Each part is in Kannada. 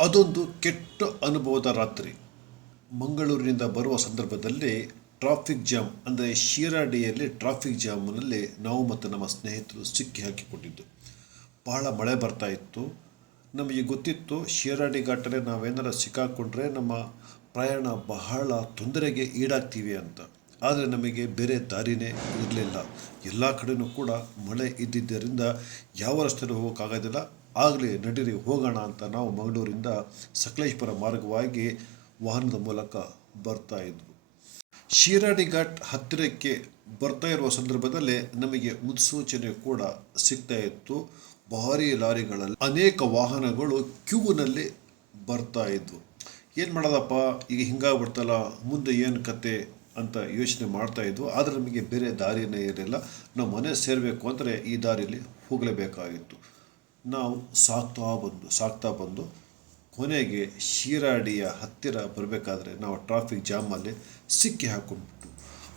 ಅದೊಂದು ಕೆಟ್ಟ ಅನುಭವದ ರಾತ್ರಿ. ಮಂಗಳೂರಿನಿಂದ ಬರುವ ಸಂದರ್ಭದಲ್ಲಿ ಟ್ರಾಫಿಕ್ ಜಾಮ್ ಅಂದರೆ ಶಿರಾಡಿಯಲ್ಲಿ ಟ್ರಾಫಿಕ್ ಜಾಮ್ನಲ್ಲಿ ನಾವು ಮತ್ತು ನಮ್ಮ ಸ್ನೇಹಿತರು ಸಿಕ್ಕಿ ಹಾಕಿಕೊಂಡಿದ್ದು. ಬಹಳ ಮಳೆ ಬರ್ತಾ ಇತ್ತು. ನಮಗೆ ಗೊತ್ತಿತ್ತು ಶಿರಾಡಿ ಘಾಟಲೆ ನಾವೇನಾರ ಸಿಕ್ಕಾಕೊಂಡ್ರೆ ನಮ್ಮ ಪ್ರಯಾಣ ಬಹಳ ತೊಂದರೆಗೆ ಈಡಾಗ್ತೀವಿ ಅಂತ. ಆದರೆ ನಮಗೆ ಬೇರೆ ದಾರಿನೇ ಇರಲಿಲ್ಲ. ಎಲ್ಲ ಕಡೆಯೂ ಕೂಡ ಮಳೆ ಇದ್ದಿದ್ದರಿಂದ ಯಾವ ರಸ್ತೆಯೂ ಹೋಗೋಕ್ಕಾಗೋದಿಲ್ಲ. ಆಗಲೇ ನಡೀರಿ ಹೋಗೋಣ ಅಂತ ನಾವು ಮಂಗಳೂರಿಂದ ಸಕಲೇಶ್ಪುರ ಮಾರ್ಗವಾಗಿ ವಾಹನದ ಮೂಲಕ ಬರ್ತಾ ಇದ್ವು. ಶಿರಾಡಿ ಘಾಟ್ ಹತ್ತಿರಕ್ಕೆ ಬರ್ತಾ ಇರುವ ಸಂದರ್ಭದಲ್ಲಿ ನಮಗೆ ಮುನ್ಸೂಚನೆ ಕೂಡ ಸಿಗ್ತಾ ಇತ್ತು. ಭಾರಿ ಲಾರಿಗಳಲ್ಲಿ ಅನೇಕ ವಾಹನಗಳು ಕ್ಯೂನಲ್ಲಿ ಬರ್ತಾ ಇದ್ವು. ಏನು ಮಾಡೋದಪ್ಪ? ಈಗ ಹಿಂಗಾಗ್ಬಿಡ್ತಲ್ಲ, ಮುಂದೆ ಏನು ಕತೆ ಅಂತ ಯೋಚನೆ ಮಾಡ್ತಾ ಇದ್ವು. ಆದರೆ ನಮಗೆ ಬೇರೆ ದಾರಿನೇ ಇರಲಿಲ್ಲ. ನಾವು ಮನೆ ಸೇರಬೇಕು ಅಂದರೆ ಈ ದಾರಿಯಲ್ಲಿ ಹೋಗಲೇಬೇಕಾಗಿತ್ತು. ನಾವು ಸಾಕ್ತಾ ಬಂದು ಸಾಕ್ತಾ ಬಂದು ಕೊನೆಗೆ ಶಿರಾಡಿಯ ಹತ್ತಿರ ಬರಬೇಕಾದ್ರೆ ನಾವು ಟ್ರಾಫಿಕ್ ಜಾಮಲ್ಲಿ ಸಿಕ್ಕಿ ಹಾಕ್ಕೊಂಡ್ಬಿಟ್ಟು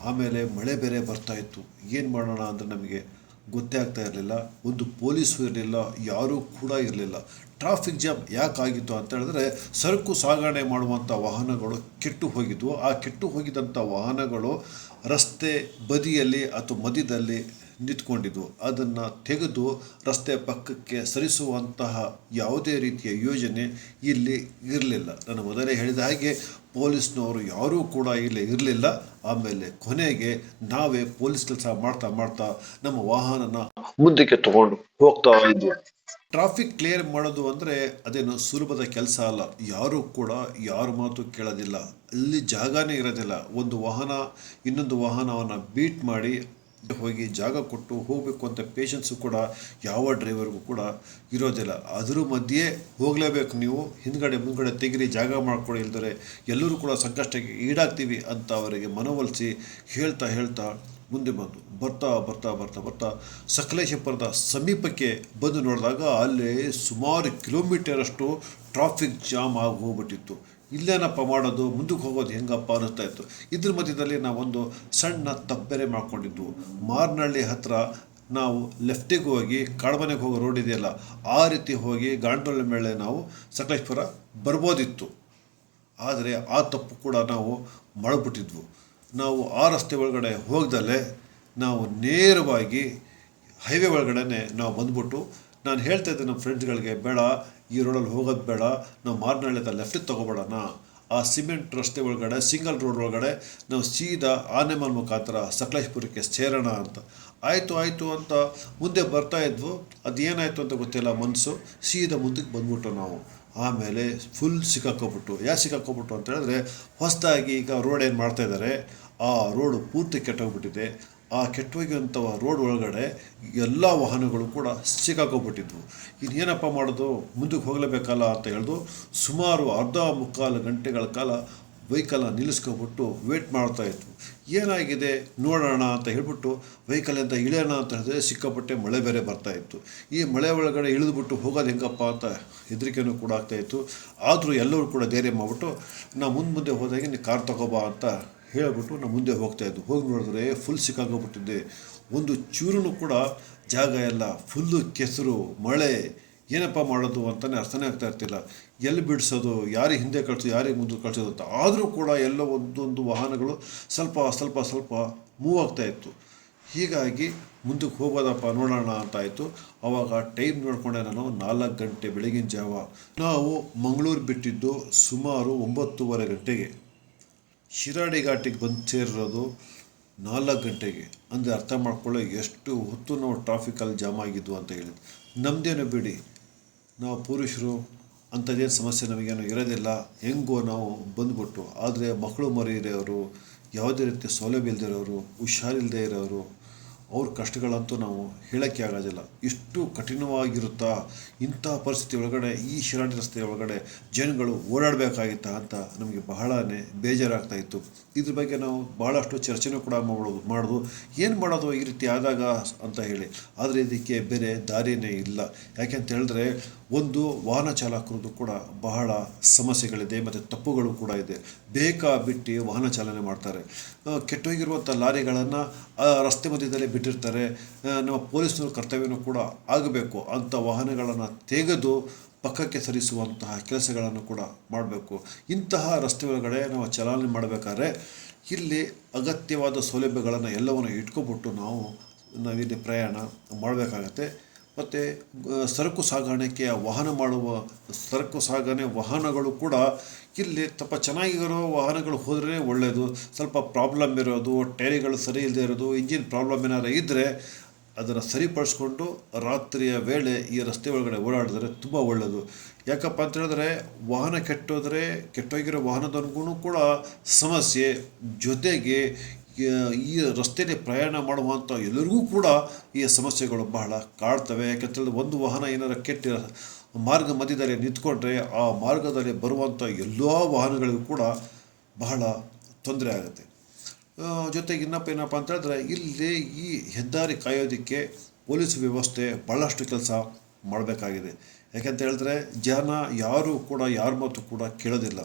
ಆಮೇಲೆ ಮಳೆ ಬೇರೆ ಬರ್ತಾ ಇತ್ತು. ಏನು ಮಾಡೋಣ ಅಂದರೆ ನಮಗೆ ಗೊತ್ತೇ ಆಗ್ತಾ ಇರಲಿಲ್ಲ. ಒಂದು ಪೊಲೀಸು ಇರಲಿಲ್ಲ, ಯಾರೂ ಕೂಡ ಇರಲಿಲ್ಲ. ಟ್ರಾಫಿಕ್ ಜಾಮ್ ಯಾಕಾಗಿತ್ತು ಅಂತ ಹೇಳಿದ್ರೆ ಸರಕು ಸಾಗಣೆ ಮಾಡುವಂಥ ವಾಹನಗಳು ಕೆಟ್ಟು ಹೋಗಿದ್ವು. ಆ ಕೆಟ್ಟು ಹೋಗಿದಂಥ ವಾಹನಗಳು ರಸ್ತೆ ಬದಿಯಲ್ಲಿ ಅಥವಾ ಮಧ್ಯದಲ್ಲಿ ನಿಂತ್ಕೊಂಡಿದ್ವು ಅದನ್ನು ತೆಗೆದು ರಸ್ತೆ ಪಕ್ಕಕ್ಕೆ ಸರಿಸುವಂತಹ ಯಾವುದೇ ರೀತಿಯ ಯೋಜನೆ ಇಲ್ಲಿ ಇರಲಿಲ್ಲ. ನಾನು ಮೊದಲೇ ಹೇಳಿದ ಹಾಗೆ ಪೊಲೀಸ್ನವರು ಯಾರೂ ಕೂಡ ಇಲ್ಲಿ ಇರಲಿಲ್ಲ. ಆಮೇಲೆ ಕೊನೆಗೆ ನಾವೇ ಪೊಲೀಸ್ ಕೆಲಸ ಮಾಡ್ತಾ ಮಾಡ್ತಾ ನಮ್ಮ ವಾಹನನ ಮುಂದಕ್ಕೆ ತಗೊಂಡು ಹೋಗ್ತಾ ಇದ್ವಿ. ಟ್ರಾಫಿಕ್ ಕ್ಲಿಯರ್ ಮಾಡೋದು ಅಂದರೆ ಅದೇನು ಸುಲಭದ ಕೆಲಸ ಅಲ್ಲ. ಯಾರೂ ಕೂಡ ಯಾರ ಮಾತು ಕೇಳೋದಿಲ್ಲ. ಅಲ್ಲಿ ಜಾಗನೇ ಇರೋದಿಲ್ಲ. ಒಂದು ವಾಹನ ಇನ್ನೊಂದು ವಾಹನವನ್ನು ಬೀಟ್ ಮಾಡಿ ಹೋಗಿ ಜಾಗ ಕೊಟ್ಟು ಹೋಗಬೇಕು ಅಂತ ಪೇಷನ್ಸು ಕೂಡ ಯಾವ ಡ್ರೈವರ್ಗೂ ಕೂಡ ಇರೋದಿಲ್ಲ. ಅದ್ರ ಮಧ್ಯೆ ಹೋಗಲೇಬೇಕು ನೀವು. ಹಿಂದ್ಗಡೆ ಮುಂದ್ಗಡೆ ತೆಗಿರಿ, ಜಾಗ ಮಾಡ್ಕೊಳ್ಳಿ ಇಲ್ದರೆ ಎಲ್ಲರೂ ಕೂಡ ಸಂಕಷ್ಟಕ್ಕೆ ಈಡಾಗ್ತೀವಿ ಅಂತ ಅವರಿಗೆ ಮನವೊಲಿಸಿ ಹೇಳ್ತಾ ಹೇಳ್ತಾ ಮುಂದೆ ಬಂದು, ಬರ್ತಾ ಬರ್ತಾ ಬರ್ತಾ ಬರ್ತಾ ಸಕಲೇಶಪುರದ ಸಮೀಪಕ್ಕೆ ಬಂದು ನೋಡಿದಾಗ ಅಲ್ಲಿ ಸುಮಾರು ಕಿಲೋಮೀಟರಷ್ಟು ಟ್ರಾಫಿಕ್ ಜಾಮ್ ಆಗಿ ಹೋಗ್ಬಿಟ್ಟಿತ್ತು. ಇಲ್ಲೇನಪ್ಪ ಮಾಡೋದು, ಮುಂದಕ್ಕೆ ಹೋಗೋದು ಹೆಂಗಪ್ಪ ಅನ್ನಿಸ್ತಾ ಇತ್ತು. ಇದ್ರ ಮಧ್ಯದಲ್ಲಿ ನಾವೊಂದು ಸಣ್ಣ ತಪ್ಪೆರೆ ಮಾಡ್ಕೊಂಡಿದ್ವು. ಮಾರ್ನಹಳ್ಳಿ ಹತ್ತಿರ ನಾವು ಲೆಫ್ಟಿಗೆ ಹೋಗಿ ಕಾಳ್ಮನೆಗೆ ಹೋಗೋ ರೋಡ್ ಇದೆಯಲ್ಲ, ಆ ರೀತಿ ಹೋಗಿ ಗಾಂಡೋಳ ಮೇಲೆ ನಾವು ಸಕಲೇಶ್ಪುರ ಬರ್ಬೋದಿತ್ತು. ಆದರೆ ಆ ತಪ್ಪು ಕೂಡ ನಾವು ಮಾಡಿಬಿಟ್ಟಿದ್ವು ನಾವು ಆ ರಸ್ತೆ ಒಳಗಡೆ ಹೋಗ್ದಲ್ಲೇ ನಾವು ನೇರವಾಗಿ ಹೈವೇ ಒಳಗಡೆ ನಾವು ಬಂದ್ಬಿಟ್ಟು ನಾನು ಹೇಳ್ತಾ ಇದ್ದೆ ನಮ್ಮ ಫ್ರೆಂಡ್ಸ್ಗಳಿಗೆ ಬೇಡ, ಈ ರೋಡಲ್ಲಿ ಹೋಗೋದು ಬೇಡ, ನಾವು ಮಾರ್ನಹಳ್ಳಿ ಲೆಫ್ಟಿಗೆ ತೊಗೊಬೇಡಣ ಆ ಸಿಮೆಂಟ್ ರಸ್ತೆ ಒಳಗಡೆ ಸಿಂಗಲ್ ರೋಡ್ ಒಳಗಡೆ ನಾವು ಸೀದಾ ಆನೆಮಲ್ ಮುಖಾಂತರ ಸಕಲೇಶ್ಪುರಕ್ಕೆ ಸೇರೋಣ ಅಂತ. ಆಯಿತು ಆಯಿತು ಅಂತ ಮುಂದೆ ಬರ್ತಾ ಇದ್ವು. ಅದೇನಾಯಿತು ಅಂತ ಗೊತ್ತಿಲ್ಲ ಮನಸ್ಸು ಸೀದಾ ಮುಂದಕ್ಕೆ ಬಂದ್ಬಿಟ್ಟು ನಾವು. ಆಮೇಲೆ ಫುಲ್ ಸಿಕ್ಕಾಕೊಬಿಟ್ಟು ಯಾಕೆ ಸಿಕ್ಕಾಕೊಬಿಟ್ಟು ಅಂತ ಹೇಳಿದ್ರೆ, ಹೊಸದಾಗಿ ಈಗ ರೋಡ್ ಏನು ಮಾಡ್ತಾಯಿದ್ದಾರೆ ಆ ರೋಡು ಪೂರ್ತಿ ಕೆಟ್ಟೋಗ್ಬಿಟ್ಟಿದೆ. ಆ ಕೆಟ್ಟೋಗಿರುವಂಥ ರೋಡ್ ಒಳಗಡೆ ಎಲ್ಲ ವಾಹನಗಳು ಕೂಡ ಸಿಕ್ಕಾಕೋಬಿಟ್ಟಿದ್ವು ಇನ್ನೇನಪ್ಪ ಮಾಡೋದು? ಮುಂದಕ್ಕೆ ಹೋಗಲೇಬೇಕಲ್ಲ ಅಂತ ಹೇಳ್ದು ಸುಮಾರು ಅರ್ಧ ಮುಕ್ಕಾಲು ಗಂಟೆಗಳ ಕಾಲ ವೆಹಿಕಲ್ನ ನಿಲ್ಲಿಸ್ಕೊಬಿಟ್ಟು ವೇಟ್ ಮಾಡ್ತಾ ಇತ್ತು ಏನಾಗಿದೆ? ನೋಡೋಣ ಅಂತ ಹೇಳ್ಬಿಟ್ಟು ಅಂತ ಇಳಿಯೋಣ ಅಂತ ಹೇಳಿದ್ರೆ ಸಿಕ್ಕಾಪಟ್ಟೆ ಮಳೆ ಬೇರೆ ಬರ್ತಾ ಇತ್ತು. ಈ ಮಳೆ ಒಳಗಡೆ ಇಳಿದುಬಿಟ್ಟು ಹೋಗೋದು ಹೆಂಗಪ್ಪ ಅಂತ ಹೆದರಿಕೆನೂ ಕೂಡ ಆಗ್ತಾಯಿತ್ತು ಆದರೂ ಎಲ್ಲರೂ ಕೂಡ ಧೈರ್ಯ ಮಾಡಿಬಿಟ್ಟು ನಾವು ಮುಂದೆ ಮುಂದೆ ಹೋದಾಗ ನೀನು ಕಾರ್ ತಗೋಬಾ ಅಂತ ಹೇಳಿಬಿಟ್ಟು ನಾನು ಮುಂದೆ ಹೋಗ್ತಾ ಇದ್ದು. ಹೋಗಿ ನೋಡಿದ್ರೆ ಫುಲ್ ಸಿಕ್ಕಾಗೋಗ್ಬಿಟ್ಟಿದ್ದೆ ಒಂದು ಚೂರು ಕೂಡ ಜಾಗ ಎಲ್ಲ ಫುಲ್ಲು ಕೆಸರು, ಮಳೆ. ಏನಪ್ಪ ಮಾಡೋದು ಅಂತಲೇ ಅರ್ಥನೇ ಆಗ್ತಾ ಇರ್ತಿಲ್ಲ. ಎಲ್ಲಿ ಬಿಡಿಸೋದು, ಯಾರಿಗೆ ಹಿಂದೆ ಕಳಿಸೋದು, ಯಾರಿಗೆ ಮುಂದೆ ಕಳಿಸೋದು ಅಂತ. ಆದರೂ ಕೂಡ ಎಲ್ಲೋ ಒಂದೊಂದು ವಾಹನಗಳು ಸ್ವಲ್ಪ ಸ್ವಲ್ಪ ಸ್ವಲ್ಪ ಮೂವ್ ಆಗ್ತಾ ಇತ್ತು. ಹೀಗಾಗಿ ಮುಂದಕ್ಕೆ ಹೋಗೋದಪ್ಪ ನೋಡೋಣ ಅಂತಾಯಿತು ಆವಾಗ ಟೈಮ್ ನೋಡಿಕೊಂಡೆ ನಾನು ನಾಲ್ಕು ಗಂಟೆ ಬೆಳಗಿನ ಜಾವ. ನಾವು ಮಂಗಳೂರು ಬಿಟ್ಟಿದ್ದು ಸುಮಾರು ಒಂಬತ್ತೂವರೆ ಗಂಟೆಗೆ. ಶಿರಾಡಿ ಘಾಟಿಗೆ ಬಂದು ಸೇರಿರೋದು ನಾಲ್ಕು ಗಂಟೆಗೆ. ಅಂದರೆ ಅರ್ಥ ಮಾಡ್ಕೊಳ್ಳೋ ಎಷ್ಟು ಹೊತ್ತು ನಾವು ಟ್ರಾಫಿಕಲ್ಲಿ ಜಾಮ್ ಆಗಿದ್ವು ಅಂತ ಹೇಳಿದ್ವಿ ನಮ್ಮದೇನು ಬಿಡಿ, ನಾವು ಪುರುಷರು ಅಂಥದ್ದೇನು ಸಮಸ್ಯೆ ನಮಗೇನು ಇರೋದಿಲ್ಲ, ಹೆಂಗೋ ನಾವು ಬಂದ್ಬಿಟ್ಟು ಆದರೆ ಮಕ್ಕಳು ಮರಿ ಇರೋರು, ಯಾವುದೇ ರೀತಿ ಸೌಲಭ್ಯ ಇಲ್ಲದೆ ಇರೋರು ಹುಷಾರಿಲ್ಲದೆ ಇರೋರು ಅವ್ರ ಕಷ್ಟಗಳಂತೂ ನಾವು ಹೇಳೋಕ್ಕೆ ಆಗೋದಿಲ್ಲ. ಇಷ್ಟು ಕಠಿಣವಾಗಿರುತ್ತಾ ಇಂಥ ಪರಿಸ್ಥಿತಿ ಒಳಗಡೆ, ಈ ಶಿರಾಡಿ ರಸ್ತೆ ಒಳಗಡೆ ಜನಗಳು ಓಡಾಡಬೇಕಾಗಿತ್ತಾ ಅಂತ ನಮಗೆ ಬಹಳನೇ ಬೇಜಾರಾಗ್ತಾ ಇತ್ತು. ಇದ್ರ ಬಗ್ಗೆ ನಾವು ಭಾಳಷ್ಟು ಚರ್ಚೆನೂ ಕೂಡ ಮಾಡೋದು ಮಾಡೋದು ಏನು ಮಾಡೋದು ಈ ರೀತಿ ಆದಾಗ ಅಂತ ಹೇಳಿ. ಆದರೆ ಇದಕ್ಕೆ ಬೇರೆ ದಾರಿಯೇ ಇಲ್ಲ. ಯಾಕೆಂತ ಹೇಳಿದ್ರೆ ಒಂದು ವಾಹನ ಚಾಲಕರದ್ದು ಕೂಡ ಬಹಳ ಸಮಸ್ಯೆಗಳಿದೆ, ಮತ್ತು ತಪ್ಪುಗಳು ಕೂಡ ಇದೆ. ಬೇಕಾ ಬಿಟ್ಟು ವಾಹನ ಚಾಲನೆ ಮಾಡ್ತಾರೆ. ಕೆಟ್ಟೋಗಿರುವಂಥ ಲಾರಿಗಳನ್ನು ರಸ್ತೆ ಮಧ್ಯದಲ್ಲಿ ಬಿಟ್ಟಿರ್ತಾರೆ. ನಮ್ಮ ಪೊಲೀಸರು ಕರ್ತವ್ಯನೂ ಕೂಡ ಆಗಬೇಕು. ಅಂಥ ವಾಹನಗಳನ್ನು ತೆಗೆದು ಪಕ್ಕಕ್ಕೆ ಸರಿಸುವಂತಹ ಕೆಲಸಗಳನ್ನು ಕೂಡ ಮಾಡಬೇಕು. ಇಂತಹ ರಸ್ತೆ ಒಳಗಡೆ ನಾವು ಚಲಾವಣೆ ಮಾಡಬೇಕಾದ್ರೆ ಇಲ್ಲಿ ಅಗತ್ಯವಾದ ಸೌಲಭ್ಯಗಳನ್ನು ಎಲ್ಲವನ್ನು ಇಟ್ಕೊಬಿಟ್ಟು ನಾವು ನಾವಿಲ್ಲಿ ಪ್ರಯಾಣ ಮಾಡಬೇಕಾಗತ್ತೆ. ಮತ್ತು ಸರಕು ಸಾಗಾಣಿಕೆ ವಾಹನ ಮಾಡುವ, ಸರಕು ಸಾಗಣೆ ವಾಹನಗಳು ಕೂಡ ಇಲ್ಲಿ ತಪ್ಪ ಚೆನ್ನಾಗಿರೋ ವಾಹನಗಳು ಹೋದ್ರೇ ಒಳ್ಳೆಯದು ಸ್ವಲ್ಪ ಪ್ರಾಬ್ಲಮ್ ಇರೋದು, ಟೈರ್ಗಳು ಸರಿ ಇಲ್ಲದೆ ಇರೋದು ಇಂಜಿನ್ ಪ್ರಾಬ್ಲಮ್ ಏನಾರು ಇದ್ದರೆ ಅದನ್ನು ಸರಿಪಡಿಸ್ಕೊಂಡು ರಾತ್ರಿಯ ವೇಳೆ ಈ ರಸ್ತೆ ಒಳಗಡೆ ಓಡಾಡಿದ್ರೆ ತುಂಬ ಒಳ್ಳೆಯದು ಯಾಕಪ್ಪ ಅಂತ ಹೇಳಿದ್ರೆ ವಾಹನ ಕೆಟ್ಟೋದ್ರೆ, ಕೆಟ್ಟೋಗಿರೋ ವಾಹನದವ್ರಿಗೂ ಕೂಡ ಸಮಸ್ಯೆ ಜೊತೆಗೆ ಈ ರಸ್ತೆಯಲ್ಲಿ ಪ್ರಯಾಣ ಮಾಡುವಂಥ ಎಲ್ಲರಿಗೂ ಕೂಡ ಈ ಸಮಸ್ಯೆಗಳು ಬಹಳ ಕಾಡ್ತವೆ ಯಾಕಂತೇಳಿದ್ರೆ ಒಂದು ವಾಹನ ಏನಾರು ಕೆಟ್ಟ ಮಾರ್ಗ ಮಧ್ಯದಲ್ಲಿ ನಿಂತ್ಕೊಂಡ್ರೆ ಆ ಮಾರ್ಗದಲ್ಲಿ ಬರುವಂಥ ಎಲ್ಲ ವಾಹನಗಳಿಗೂ ಕೂಡ ಬಹಳ ತೊಂದರೆ ಆಗುತ್ತೆ. ಜೊತೆಗೆ ಇನ್ನಪ್ಪ ಏನಪ್ಪ ಅಂತ ಹೇಳಿದ್ರೆ ಇಲ್ಲಿ ಈ ಹೆದ್ದಾರಿ ಕಾಯೋದಕ್ಕೆ ಪೊಲೀಸ್ ವ್ಯವಸ್ಥೆ ಭಾಳಷ್ಟು ಕೆಲಸ ಮಾಡಬೇಕಾಗಿದೆ. ಯಾಕೆಂತ ಹೇಳಿದ್ರೆ ಜನ ಯಾರು ಕೂಡ ಯಾರ ಮಾತು ಕೂಡ ಕೇಳೋದಿಲ್ಲ.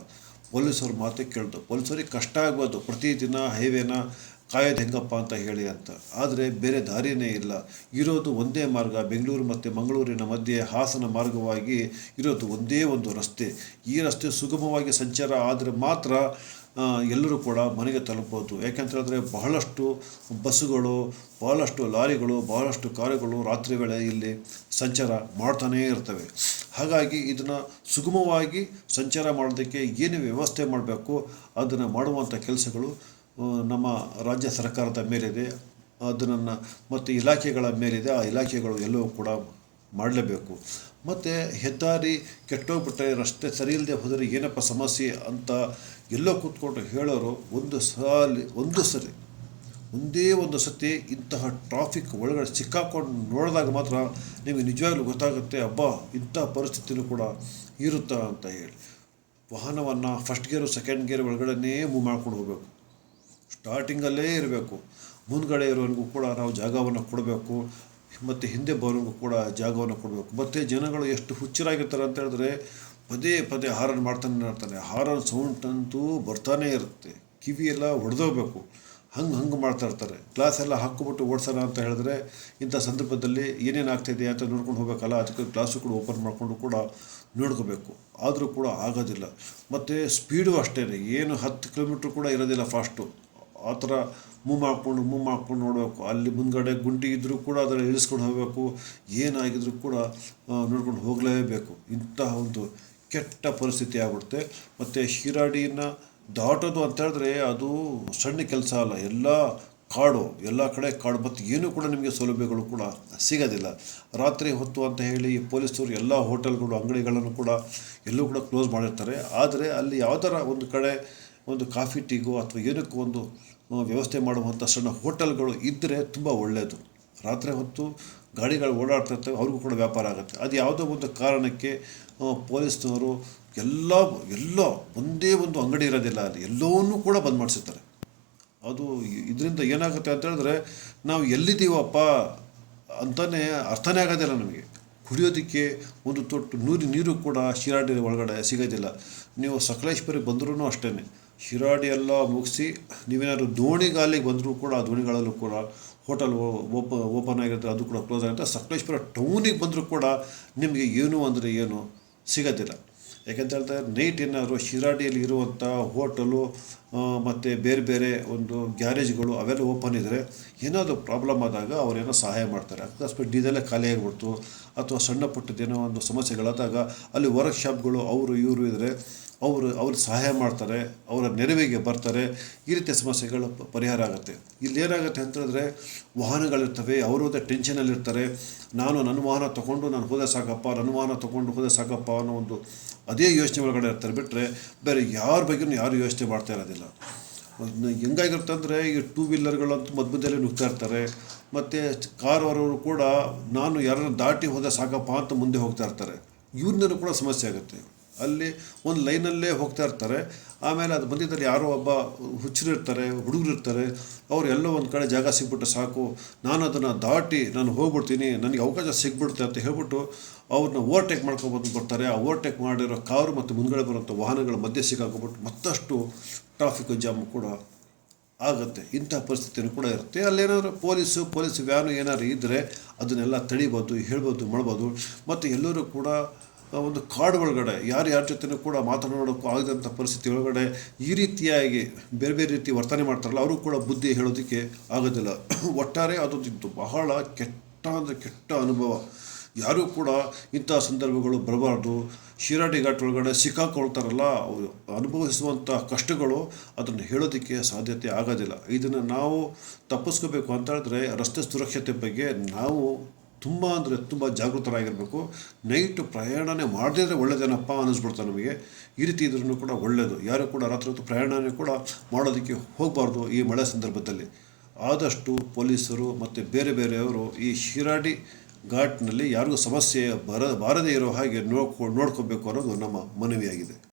ಪೊಲೀಸವ್ರ ಮಾತೇ ಕೇಳ್ದು, ಪೊಲೀಸರಿಗೆ ಕಷ್ಟ ಆಗ್ಬೋದು ಪ್ರತಿದಿನ ಹೈವೇನ ಕಾಯೋದು ಹೆಂಗಪ್ಪ ಅಂತ ಹೇಳಿ ಅಂತ. ಆದರೆ ಬೇರೆ ದಾರಿಯೇ ಇಲ್ಲ. ಇರೋದು ಒಂದೇ ಮಾರ್ಗ, ಬೆಂಗಳೂರು ಮತ್ತು ಮಂಗಳೂರಿನ ಮಧ್ಯೆ ಹಾಸನ ಮಾರ್ಗವಾಗಿ ಇರೋದು ಒಂದೇ ಒಂದು ರಸ್ತೆ. ಈ ರಸ್ತೆ ಸುಗಮವಾಗಿ ಸಂಚಾರ ಆದರೆ ಮಾತ್ರ ಎಲ್ಲರೂ ಕೂಡ ಮನೆಗೆ ತಲುಪೋದು ಯಾಕೆಂತ ಹೇಳಿದ್ರೆ ಬಹಳಷ್ಟು ಬಸ್ಸುಗಳು ಬಹಳಷ್ಟು ಲಾರಿಗಳು, ಬಹಳಷ್ಟು ಕಾರುಗಳು ರಾತ್ರಿ ವೇಳೆ ಇಲ್ಲಿ ಸಂಚಾರ ಮಾಡ್ತಾನೇ ಇರ್ತವೆ. ಹಾಗಾಗಿ ಇದನ್ನು ಸುಗಮವಾಗಿ ಸಂಚಾರ ಮಾಡೋದಕ್ಕೆ ಏನು ವ್ಯವಸ್ಥೆ ಮಾಡಬೇಕು, ಅದನ್ನು ಮಾಡುವಂಥ ಕೆಲಸಗಳು ನಮ್ಮ ರಾಜ್ಯ ಸರ್ಕಾರದ ಮೇಲಿದೆ. ಅದನ್ನು ಮತ್ತು ಇಲಾಖೆಗಳ ಮೇಲಿದೆ. ಆ ಇಲಾಖೆಗಳು ಎಲ್ಲವೂ ಕೂಡ ಮಾಡಲೇಬೇಕು. ಮತ್ತು ಹೆದ್ದಾರಿ ಕೆಟ್ಟೋಗ್ಬಿಟ್ರೆ, ರಸ್ತೆ ಸರಿ ಇಲ್ಲದೆ ಹೋದರೆ ಏನಪ್ಪ ಸಮಸ್ಯೆ ಅಂತ ಎಲ್ಲೋ ಕೂತ್ಕೊಂಡು ಹೇಳೋರು ಒಂದು ಸಾಲಿ, ಒಂದು ಸರಿ ಒಂದೇ ಒಂದು ಸತಿ ಇಂತಹ ಟ್ರಾಫಿಕ್ ಒಳಗಡೆ ಸಿಕ್ಕಾಕೊಂಡು ನೋಡಿದಾಗ ಮಾತ್ರ ನಿಮಗೆ ನಿಜವಾಗ್ಲೂ ಗೊತ್ತಾಗುತ್ತೆ, ಅಬ್ಬಾ, ಇಂಥ ಪರಿಸ್ಥಿತಿನೂ ಕೂಡ ಇರುತ್ತಾ ಅಂತ ಹೇಳಿ. ವಾಹನವನ್ನು ಫಸ್ಟ್ ಗೇರು ಸೆಕೆಂಡ್ ಗೇರ್ ಒಳಗಡೆನೇ ಮೂವ್ ಮಾಡ್ಕೊಂಡು ಹೋಗಬೇಕು. ಸ್ಟಾರ್ಟಿಂಗಲ್ಲೇ ಇರಬೇಕು. ಮುಂದ್ಗಡೆ ಇರೋರಿಗೂ ಕೂಡ ನಾವು ಜಾಗವನ್ನು ಕೊಡಬೇಕು. ಮತ್ತು ಹಿಂದೆ ಬರೋರಿಗೂ ಕೂಡ ಜಾಗವನ್ನು ಕೊಡಬೇಕು. ಮತ್ತು ಜನಗಳು ಎಷ್ಟು ಹುಚ್ಚರಾಗಿರ್ತಾರೆ ಅಂತ ಹೇಳಿದ್ರೆ ಪದೇ ಪದೇ ಹಾರನ್ ಮಾಡ್ತಾನೆ ಇರ್ತಾನೆ. ಹಾರನ್ ಸೌಂಡ್ ಅಂತೂ ಬರ್ತಾನೇ ಇರುತ್ತೆ. ಕಿವಿಯೆಲ್ಲ ಹೊಡೆದೋಗ್ಬೇಕು ಹಂಗೆ ಹಂಗೆ ಮಾಡ್ತಾ ಇರ್ತಾರೆ. ಗ್ಲಾಸ್ ಎಲ್ಲ ಹಾಕ್ಕೊಬಿಟ್ಟು ಓಡಿಸೋಣ ಅಂತ ಹೇಳಿದ್ರೆ ಇಂಥ ಸಂದರ್ಭದಲ್ಲಿ ಏನೇನು ಆಗ್ತಿದೆ ಅಂತ ನೋಡ್ಕೊಂಡು ಹೋಗಬೇಕಲ್ಲ, ಅದಕ್ಕೆ ಗ್ಲಾಸು ಕೂಡ ಓಪನ್ ಮಾಡಿಕೊಂಡು ಕೂಡ ನೋಡ್ಕೋಬೇಕು. ಆದರೂ ಕೂಡ ಆಗೋದಿಲ್ಲ. ಮತ್ತು ಸ್ಪೀಡು ಅಷ್ಟೇ ಏನು ಹತ್ತು ಕಿಲೋಮೀಟ್ರ್ ಕೂಡ ಇರೋದಿಲ್ಲ ಫಾಸ್ಟು ಆ ಥರ ಮೂವ್ ಮಾಡ್ಕೊಂಡು ಮೂವ್ ಮಾಡ್ಕೊಂಡು ನೋಡಬೇಕು. ಅಲ್ಲಿ ಮುಂದ್ಗಡೆ ಗುಂಡಿ ಇದ್ದರೂ ಕೂಡ ಅದನ್ನು ಇಳಿಸ್ಕೊಂಡು ಹೋಗಬೇಕು. ಏನಾಗಿದ್ರೂ ಕೂಡ ನೋಡ್ಕೊಂಡು ಹೋಗಲೇಬೇಕು. ಇಂತಹ ಒಂದು ಕೆಟ್ಟ ಪರಿಸ್ಥಿತಿ ಆಗ್ಬಿಡುತ್ತೆ. ಮತ್ತು ಶಿರಾಡಿನ ದಾಟೋದು ಅಂತ ಹೇಳಿದ್ರೆ ಅದು ಸಣ್ಣ ಕೆಲಸ ಅಲ್ಲ. ಎಲ್ಲ ಕಾಡು, ಎಲ್ಲ ಕಡೆ ಕಾಡು, ಮತ್ತು ಏನೂ ಕೂಡ ನಿಮಗೆ ಸೌಲಭ್ಯಗಳು ಕೂಡ ಸಿಗೋದಿಲ್ಲ. ರಾತ್ರಿ ಹೊತ್ತು ಅಂತ ಹೇಳಿ ಪೊಲೀಸರು ಎಲ್ಲ ಹೋಟೆಲ್ಗಳು, ಅಂಗಡಿಗಳನ್ನು ಕೂಡ ಎಲ್ಲೂ ಕೂಡ ಕ್ಲೋಸ್ ಮಾಡಿರ್ತಾರೆ. ಆದರೆ ಅಲ್ಲಿ ಯಾವ್ದಾರ ಒಂದು ಕಡೆ ಒಂದು ಕಾಫಿ ಟೀಗೋ ಅಥವಾ ಏನಕ್ಕೂ ಒಂದು ವ್ಯವಸ್ಥೆ ಮಾಡುವಂಥ ಸಣ್ಣ ಹೋಟೆಲ್ಗಳು ಇದ್ದರೆ ತುಂಬ ಒಳ್ಳೆಯದು ರಾತ್ರಿ ಹೊತ್ತು ಗಾಡಿಗಳು ಓಡಾಡ್ತಿರ್ತವೆ, ಅವ್ರಿಗೂ ಕೂಡ ವ್ಯಾಪಾರ ಆಗುತ್ತೆ. ಅದು ಯಾವುದೋ ಒಂದು ಕಾರಣಕ್ಕೆ ಪೊಲೀಸ್ನವರು ಎಲ್ಲ ಎಲ್ಲ ಒಂದೇ ಒಂದು ಅಂಗಡಿ ಇರೋದಿಲ್ಲ ಅಲ್ಲಿ. ಎಲ್ಲವನ್ನೂ ಕೂಡ ಬಂದ್ ಮಾಡಿಸಿರ್ತಾರೆ. ಅದು ಇದರಿಂದ ಏನಾಗುತ್ತೆ ಅಂತ ಹೇಳಿದ್ರೆ, ನಾವು ಎಲ್ಲಿದ್ದೀವಪ್ಪ ಅಂತಲೇ ಅರ್ಥನೇ ಆಗೋದಿಲ್ಲ ನಮಗೆ. ಕುಡಿಯೋದಕ್ಕೆ ಒಂದು ತೊಟ್ಟು ನೂರಿ ನೀರು ಕೂಡ ಶಿರಾಡಿ ಒಳಗಡೆ ಸಿಗೋದಿಲ್ಲ. ನೀವು ಸಕಲೇಶ್ವರಿ ಬಂದರೂ ಅಷ್ಟೇ ಶಿರಾಡಿ ಎಲ್ಲ ಮುಗಿಸಿ ನೀವೇನಾದ್ರು ದೋಣಿಗಾಲಿಗೆ ಬಂದರೂ ಕೂಡ ಆ ದೋಣಿಗಳಲ್ಲೂ ಕೂಡ ಹೋಟೆಲ್ ಓಪ, ಓಪನ್ ಆಗಿರುತ್ತೆ, ಅದು ಕೂಡ ಕ್ಲೋಸ್ ಆಗುತ್ತೆ ಸಕಲೇಶ್ವರ ಟೌನಿಗೆ ಬಂದರೂ ಕೂಡ ನಿಮಗೆ ಏನು ಅಂದರೆ ಏನು ಸಿಗೋದಿಲ್ಲ. ಯಾಕಂತ ಹೇಳ್ತಾರೆ ನೈಟ್ ಏನಾದರೂ ಶಿರಾಡಿಯಲ್ಲಿ ಇರುವಂಥ ಹೋಟಲು ಮತ್ತು ಬೇರೆ ಬೇರೆ ಒಂದು ಗ್ಯಾರೇಜ್ಗಳು ಅವೆಲ್ಲ ಓಪನ್ ಇದ್ದರೆ ಏನಾದರೂ ಪ್ರಾಬ್ಲಮ್ ಆದಾಗ ಅವರೇನೋ ಸಹಾಯ ಮಾಡ್ತಾರೆ. ಅಕಸ್ಮಾತ್ ಡೀಸೆಲ್ಲೇ ಖಾಲಿ ಆಗಿಬಿಡ್ತು. ಅಥವಾ ಸಣ್ಣ ಪುಟ್ಟದೇನೋ ಒಂದು ಸಮಸ್ಯೆಗಳಾದಾಗ ಅಲ್ಲಿ ವರ್ಕ್ಶಾಪ್ಗಳು ಅವರು, ಇವರು ಇದ್ದರೆ ಅವರು, ಅವ್ರ ಸಹಾಯ ಮಾಡ್ತಾರೆ, ಅವರ ನೆರವಿಗೆ ಬರ್ತಾರೆ, ಈ ರೀತಿಯ ಸಮಸ್ಯೆಗಳು ಪರಿಹಾರ ಆಗುತ್ತೆ. ಇಲ್ಲಿ ಏನಾಗುತ್ತೆ ಅಂತ ಹೇಳಿದ್ರೆ ವಾಹನಗಳಿರ್ತವೆ, ಅವರು ಅದೇ ಟೆನ್ಷನಲ್ಲಿರ್ತಾರೆ ನಾನು ನನ್ನ ವಾಹನ ತೊಗೊಂಡು ನಾನು ಹೋದೆ ಸಾಕಪ್ಪ, ನನ್ನ ವಾಹನ ತೊಗೊಂಡು ಹೋದೆ ಸಾಕಪ್ಪ ಅನ್ನೋ ಒಂದು ಅದೇ ಯೋಚನೆ ಒಳಗಡೆ ಇರ್ತಾರೆ. ಬಿಟ್ಟರೆ ಬೇರೆ ಯಾರ ಬಗ್ಗೆನೂ ಯಾರು ಯೋಚನೆ ಮಾಡ್ತಾ ಇರೋದಿಲ್ಲ. ಹೆಂಗಾಗಿರುತ್ತೆ ಅಂದರೆ, ಈ ಟೂ ವೀಲರ್ಗಳಂತೂ ಮಧ್ಯ ಮಧ್ಯದಲ್ಲಿ ನುಗ್ತಾ ಇರ್ತಾರೆ. ಮತ್ತು ಕಾರ್ ಅವರವರು ಕೂಡ, ನಾನು ಯಾರನ್ನ ದಾಟಿ ಹೋದೆ ಸಾಕಪ್ಪ ಅಂತ ಮುಂದೆ ಹೋಗ್ತಾ ಇರ್ತಾರೆ. ಇವ್ರನ್ನೂ ಕೂಡ ಸಮಸ್ಯೆ ಆಗುತ್ತೆ. ಅಲ್ಲಿ ಒಂದು ಲೈನಲ್ಲೇ ಹೋಗ್ತಾ ಇರ್ತಾರೆ. ಆಮೇಲೆ ಅದು ಮಧ್ಯದಲ್ಲಿ ಯಾರೋ ಒಬ್ಬ ಹುಚ್ಚರಿರ್ತಾರೆ ಹುಡುಗರಿರ್ತಾರೆ ಅವ್ರು ಎಲ್ಲೋ ಒಂದು ಕಡೆ ಜಾಗ ಸಿಗ್ಬಿಟ್ಟು ಸಾಕು. ನಾನು ಅದನ್ನು ದಾಟಿ ನಾನು ಹೋಗ್ಬಿಡ್ತೀನಿ, ನನಗೆ ಅವಕಾಶ ಸಿಗ್ಬಿಡುತ್ತೆ ಅಂತ ಹೇಳ್ಬಿಟ್ಟು ಅವ್ರನ್ನ ಓವರ್ಟೇಕ್ ಮಾಡ್ಕೊಬಂದು ಬರ್ತಾರೆ ಆ ಓವರ್ಟೇಕ್ ಮಾಡಿರೋ ಕಾರು ಮತ್ತು ಮುಂದ್ಗಡೆ ಬರುವಂಥ ವಾಹನಗಳ ಮಧ್ಯೆ ಸಿಕ್ಕಾಕೊಬಿಟ್ಟು ಮತ್ತಷ್ಟು ಟ್ರಾಫಿಕ್ ಜಾಮ್ ಕೂಡ ಆಗುತ್ತೆ. ಇಂಥ ಪರಿಸ್ಥಿತಿನೂ ಕೂಡ ಇರುತ್ತೆ. ಅಲ್ಲೇನಾದ್ರು ಪೊಲೀಸು, ಪೊಲೀಸ್ ವ್ಯಾನು ಏನಾದ್ರು ಇದ್ದರೆ ಅದನ್ನೆಲ್ಲ ತಡಿಬೋದು, ಹೇಳ್ಬೋದು, ಮಾಡ್ಬೋದು. ಮತ್ತು ಎಲ್ಲರೂ ಕೂಡ ಒಂದು ಕಾರ್ಡ್ ಒಳಗಡೆ ಯಾರು ಯಾರ ಜೊತೆನೂ ಕೂಡ ಮಾತನಾಡೋಕ್ಕೂ ಆಗದಂಥ ಪರಿಸ್ಥಿತಿ ಒಳಗಡೆ ಈ ರೀತಿಯಾಗಿ ಬೇರೆ ಬೇರೆ ರೀತಿ ವರ್ತನೆ ಮಾಡ್ತಾರಲ್ಲ, ಅವರು ಕೂಡ ಬುದ್ಧಿ ಹೇಳೋದಕ್ಕೆ ಆಗೋದಿಲ್ಲ. ಒಟ್ಟಾರೆ ಅದೊಂದು ಬಹಳ ಕೆಟ್ಟ ಅಂದರೆ ಕೆಟ್ಟ ಅನುಭವ. ಯಾರೂ ಕೂಡ ಇಂಥ ಸಂದರ್ಭಗಳು ಬರಬಾರ್ದು. ಶಿರಾಡಿ ಘಾಟ್ ಒಳಗಡೆ ಸಿಕ್ಕಾಕೊಳ್ತಾರಲ್ಲ ಅವರು ಅನುಭವಿಸುವಂಥ ಕಷ್ಟಗಳು ಅದನ್ನು ಹೇಳೋದಕ್ಕೆ ಸಾಧ್ಯತೆ ಆಗೋದಿಲ್ಲ. ಇದನ್ನು ನಾವು ತಪ್ಪಿಸ್ಕೋಬೇಕು ಅಂತ ಹೇಳಿದ್ರೆ ರಸ್ತೆ ಸುರಕ್ಷತೆ ಬಗ್ಗೆ ನಾವು ತುಂಬ ಅಂದರೆ ತುಂಬ ಜಾಗೃತರಾಗಿರಬೇಕು. ನೈಟ್ ಪ್ರಯಾಣನೇ ಮಾಡದಿದ್ರೆ ಒಳ್ಳೆಯದೇನಪ್ಪ ಅನ್ನಿಸ್ಬಿಡ್ತಾ ನಮಗೆ. ಈ ರೀತಿ ಇದ್ರೂ ಕೂಡ ಒಳ್ಳೆಯದು ಯಾರು ಕೂಡ ರಾತ್ರಿ ಹೊತ್ತು ಪ್ರಯಾಣನೇ ಕೂಡ ಮಾಡೋದಕ್ಕೆ ಹೋಗಬಾರ್ದು ಈ ಮಳೆ ಸಂದರ್ಭದಲ್ಲಿ. ಆದಷ್ಟು ಪೊಲೀಸರು ಮತ್ತು ಬೇರೆ ಬೇರೆಯವರು ಈ ಶಿರಾಡಿ ಘಾಟ್ನಲ್ಲಿ ಯಾರಿಗೂ ಸಮಸ್ಯೆ ಬರ, ಬಾರದೇ ಇರೋ ಹಾಗೆ ನೋಡ್ಕೊ, ನೋಡ್ಕೋಬೇಕು ಅನ್ನೋದು ನಮ್ಮ ಮನವಿಯಾಗಿದೆ.